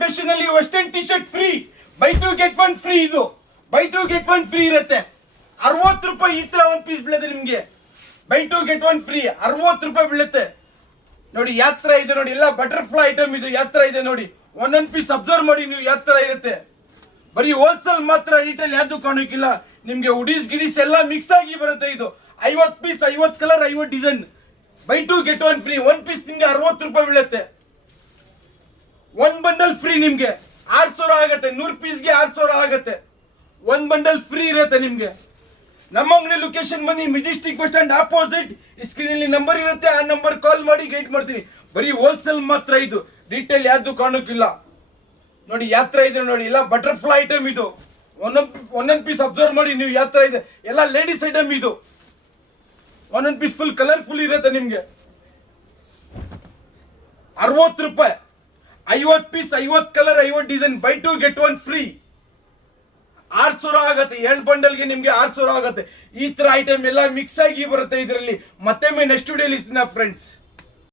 Fashion ಅಲ್ಲಿ western T shirt free, buy two get one free. ಇದು buy two get one free ಇರುತ್ತೆ. 60 ರೂಪಾಯಿ ಈ ತರ ಒಂದು ಪೀಸ್ ಬೀಳುತ್ತೆ ನಿಮ್ಗೆ. Buy two get one free 60 ರೂಪಾಯಿ ಬೀಳುತ್ತೆ. ನೋಡಿ ಯಾವ ತರ ಇದೆ ನೋಡಿ, ಎಲ್ಲ ಬಟರ್ಫ್ಲೈ ಐಟಮ್ ಇದು. ಯಾವ ತರ ಇದೆ ನೋಡಿ, ಒಂದೊಂದು ಪೀಸ್ ಅಬ್ಸರ್ವ್ ಮಾಡಿ ನೀವು ಯಾವ ತರ ಇರುತ್ತೆ. ಬರೀ ಹೋಲ್ಸೇಲ್ ಮಾತ್ರ, ರೀಟೇಲ್ ಯಾವ್ದು ಕಾಣೋಕಿಲ್ಲ ನಿಮ್ಗೆ. ಉಡೀಸ್ ಗಿಡೀಸ್ ಎಲ್ಲ ಮಿಕ್ಸ್ ಆಗಿ ಬರುತ್ತೆ. ಇದು 50 piece, 50 colour, 50 design. Buy two get one free. ಒಂದು ಪೀಸ್ ನಿಮ್ಗೆ 60 ರೂಪಾಯಿ ಬೀಳುತ್ತೆ. ಒಂದ್ ಬಂಡಲ್ ಫ್ರೀ ನಿಮ್ಗೆ 6000 ಆಗುತ್ತೆ. 100 ಪೀಸ್ಗೆ 6000 ಆಗುತ್ತೆ. ಒಂದ್ ಬಂಡಲ್ ಫ್ರೀ ಇರುತ್ತೆ ನಿಮ್ಗೆ. ನಮ್ಮ ಅಂಗಡಿ ಲೊಕೇಶನ್ ಬನ್ನಿ, Majestic bus stand opposite. Screen ಅಲ್ಲಿ ನಂಬರ್ ಇರುತ್ತೆ, ಆ ನಂಬರ್ ಕಾಲ್ ಮಾಡಿ ಗೈಡ್ ಮಾಡ್ತೀನಿ. ಬರೀ ಹೋಲ್ಸೇಲ್ ಮಾತ್ರ ಇದು, ರಿಟೇಲ್ ಯಾವ್ದು ಕಾಣೋಕಿಲ್ಲ. ನೋಡಿ ಯಾವ ತರ ಇದೆ ನೋಡಿ, ಎಲ್ಲ ಬಟರ್ಫ್ಲೈ ಐಟಮ್ ಇದು. ಒಂದೊಂದು ಪೀಸ್ ಅಬ್ಸರ್ವ್ ಮಾಡಿ ನೀವು ಯಾವ ತರ ಇದೆ. ಎಲ್ಲ ಲೇಡೀಸ್ ಐಟಮ್ ಇದು. ಒಂದೊಂದು ಪೀಸ್ ಫುಲ್ ಕಲರ್ಫುಲ್ ಇರುತ್ತೆ ನಿಮ್ಗೆ. 60 ರೂಪಾಯಿ 50 piece, 50 colour, 50 design. Buy two get one free 6000 ಆಗುತ್ತೆ. 2 ಬಂಡಲ್ಗೆ ನಿಮ್ಗೆ 6000 ಆಗುತ್ತೆ. ಈ ತರ ಐಟಮ್ ಎಲ್ಲ ಮಿಕ್ಸ್ ಆಗಿ ಬರುತ್ತೆ ಇದರಲ್ಲಿ. ಮತ್ತೆ ನೆಕ್ಸ್ಟ್ ವಿಡಿಯೋಲಿ ಫ್ರೆಂಡ್ಸ್.